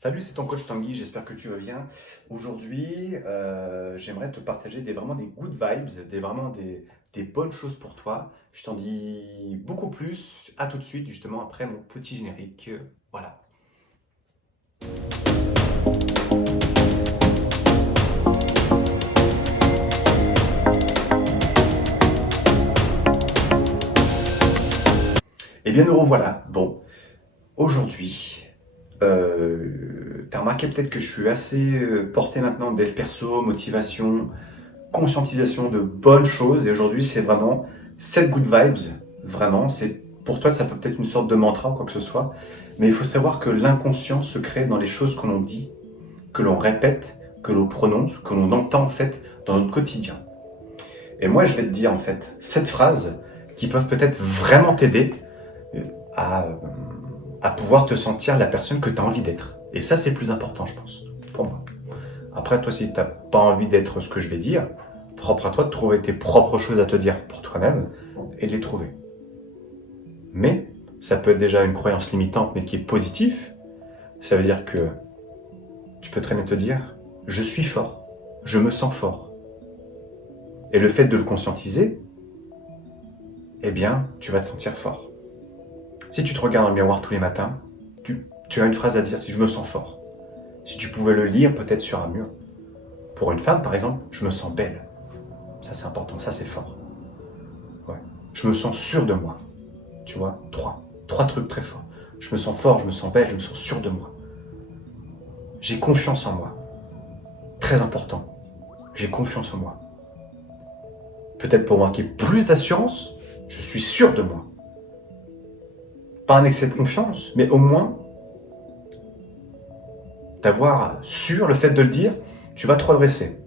Salut, c'est ton coach Tanguy, j'espère que tu vas bien. Aujourd'hui, j'aimerais te partager vraiment des good vibes, des bonnes choses pour toi. Je t'en dis beaucoup plus. À tout de suite, justement, après mon petit générique. Voilà. Eh bien, nous revoilà. Bon, aujourd'hui, t'as remarqué peut-être que je suis assez porté maintenant dev perso, motivation, conscientisation de bonnes choses. Et aujourd'hui, c'est vraiment 7 good vibes. Vraiment, pour toi, ça peut être une sorte de mantra ou quoi que ce soit. Mais il faut savoir que l'inconscient se crée dans les choses que l'on dit, que l'on répète, que l'on prononce, que l'on entend en fait dans notre quotidien. Et moi, je vais te dire en fait 7 phrases qui peuvent peut-être vraiment t'aider à, à pouvoir te sentir la personne que tu as envie d'être. Et ça, c'est le plus important, je pense, pour moi. Après, toi, si tu n'as pas envie d'être ce que je vais dire, propre à toi de trouver tes propres choses à te dire pour toi-même et de les trouver. Mais ça peut être déjà une croyance limitante, mais qui est positive. Ça veut dire que tu peux très bien te dire « je suis fort, je me sens fort ». Et le fait de le conscientiser, eh bien, tu vas te sentir fort. Si tu te regardes dans le miroir tous les matins, tu as une phrase à dire « si je me sens fort ». Si tu pouvais le lire peut-être sur un mur. Pour une femme, par exemple, « je me sens belle ». Ça, c'est important, ça, c'est fort. Ouais. Je me sens sûr de moi. Tu vois, trois trucs très forts. Je me sens fort, je me sens belle, je me sens sûr de moi. J'ai confiance en moi. Très important. J'ai confiance en moi. Peut-être pour marquer plus d'assurance, je suis sûr de moi. Pas un excès de confiance, mais au moins d'avoir sûr le fait de le dire, tu vas te redresser.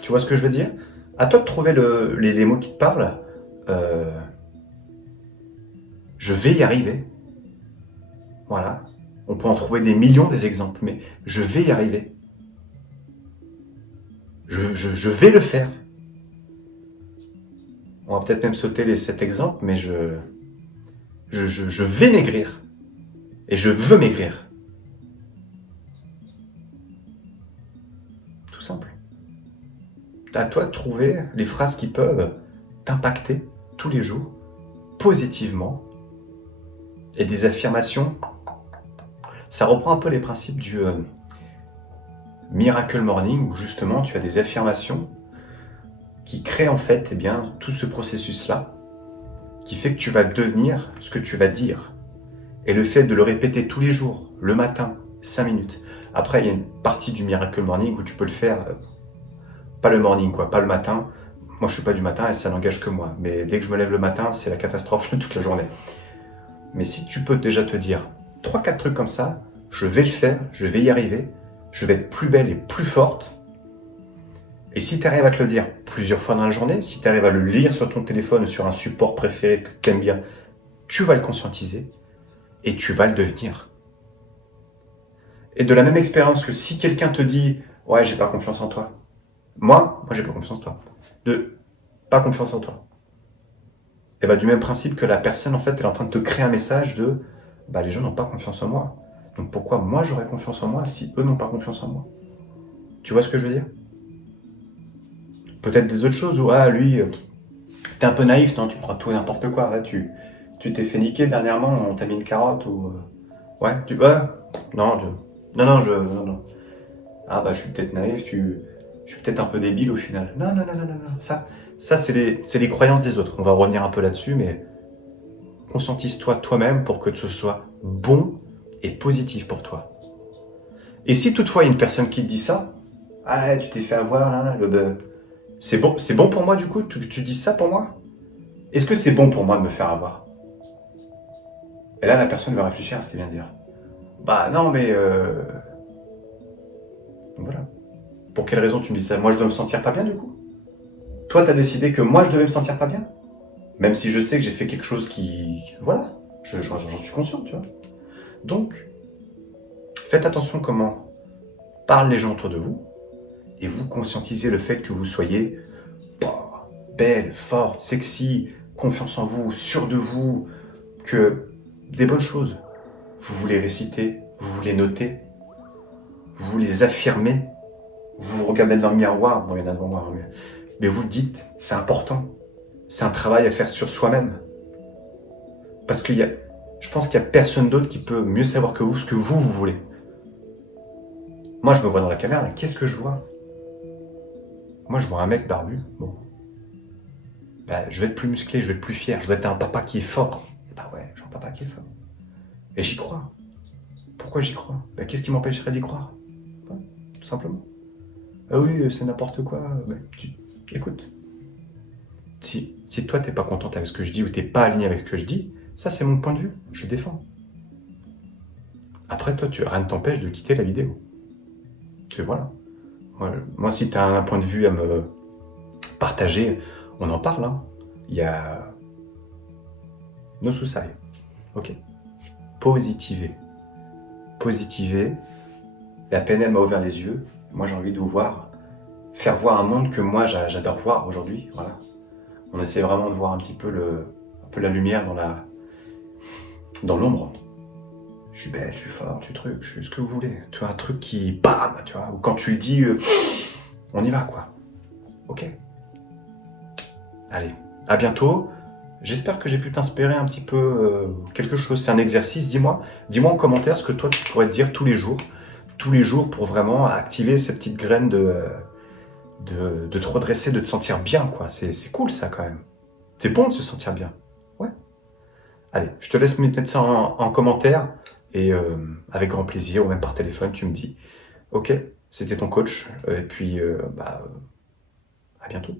Tu vois ce que je veux dire? À toi de trouver les mots qui te parlent. Euh, je vais y arriver. Voilà. On peut en trouver des millions des exemples, mais je vais y arriver. Je vais le faire. On va peut-être même sauter les 7 exemples, mais je vais maigrir. Et je veux maigrir. Tout simple. À toi de trouver les phrases qui peuvent t'impacter tous les jours, positivement, et des affirmations. Ça reprend un peu les principes du Miracle Morning, où justement tu as des affirmations qui créent en fait tout ce processus-là, qui fait que tu vas devenir ce que tu vas dire. Et le fait de le répéter tous les jours, le matin, 5 minutes. Après, il y a une partie du Miracle Morning où tu peux le faire, pas le morning, quoi, pas le matin. Moi, je suis pas du matin et ça n'engage que moi. Mais dès que je me lève le matin, c'est la catastrophe toute la journée. Mais si tu peux déjà te dire 3-4 trucs comme ça, je vais le faire, je vais y arriver, je vais être plus belle et plus forte. Et si tu arrives à te le dire plusieurs fois dans la journée, si tu arrives à le lire sur ton téléphone ou sur un support préféré que tu aimes bien, tu vas le conscientiser et tu vas le devenir. Et de la même expérience que si quelqu'un te dit « ouais, j'ai pas confiance en toi », moi j'ai pas confiance en toi, de pas confiance en toi. Et bah du même principe que la personne en fait elle est en train de te créer un message de bah les gens n'ont pas confiance en moi. Donc pourquoi moi j'aurais confiance en moi si eux n'ont pas confiance en moi? Tu vois ce que je veux dire? Peut-être des autres choses où ah lui t'es un peu naïf, non, tu crois tout et n'importe quoi, là tu t'es fait niquer dernièrement, on t'a mis une carotte ou ouais, non, non. Ah bah je suis peut-être naïf, je suis peut-être un peu débile au final. Non. Ça c'est les croyances des autres. On va revenir un peu là-dessus, mais conscientise-toi toi-même pour que ce soit bon et positif pour toi. Et si toutefois il y a une personne qui te dit ça, ah tu t'es fait avoir, c'est bon pour moi du coup, tu dis ça pour moi? Est-ce que c'est bon pour moi de me faire avoir? Et là la personne va réfléchir à ce qu'elle vient de dire. Bah non mais donc voilà. Pour quelle raison tu me dis ça? Moi je dois me sentir pas bien du coup? Toi t'as décidé que moi je devais me sentir pas bien? Même si je sais que j'ai fait quelque chose qui... Voilà, j'en suis conscient, tu vois. Donc, faites attention comment parlent les gens autour de vous et vous conscientisez le fait que vous soyez belle, forte, sexy, confiance en vous, sûr de vous, que des bonnes choses, vous voulez réciter, vous voulez noter, vous les affirmez, vous vous regardez dans le miroir, bon il y en a devant moi, mais vous le dites, c'est important. C'est un travail à faire sur soi-même. Parce que je pense qu'il n'y a personne d'autre qui peut mieux savoir que vous ce que vous voulez. Moi, je me vois dans la caméra, mais qu'est-ce que je vois? Moi, je vois un mec barbu. Bon. Bah, je vais être plus musclé, je vais être plus fier, je vais être un papa qui est fort. Bah ouais, j'ai un papa qui est fort. Et j'y crois. Pourquoi j'y crois? Bah, qu'est-ce qui m'empêcherait d'y croire? Ouais, tout simplement. Ah oui, c'est n'importe quoi. Bah, écoute, si toi, t'es pas contente avec ce que je dis ou t'es pas aligné avec ce que je dis, ça, c'est mon point de vue. Je défends. Après, toi, rien ne t'empêche de quitter la vidéo. Tu voilà. Moi, si tu as un point de vue à me partager, on en parle. Hein. Il y a no suicide. Ok. Positiver. Positiver. La PNL m'a ouvert les yeux. Moi, j'ai envie de vous voir. Faire voir un monde que moi, j'adore voir aujourd'hui. Voilà. On essaie vraiment de voir un petit peu la lumière dans l'ombre. Je suis belle, je suis fort, je suis ce que vous voulez. Tu vois, un truc qui, bam, tu vois, ou quand tu le dis, on y va, quoi. Ok. Allez, à bientôt. J'espère que j'ai pu t'inspirer un petit peu quelque chose. C'est un exercice, dis-moi en commentaire ce que toi, tu pourrais te dire tous les jours pour vraiment activer ces petites graines de te redresser, de te sentir bien, quoi. C'est cool, ça, quand même. C'est bon de se sentir bien. Ouais. Allez, je te laisse mettre ça en commentaire. Et avec grand plaisir, ou même par téléphone, tu me dis, ok, c'était ton coach, et puis à bientôt.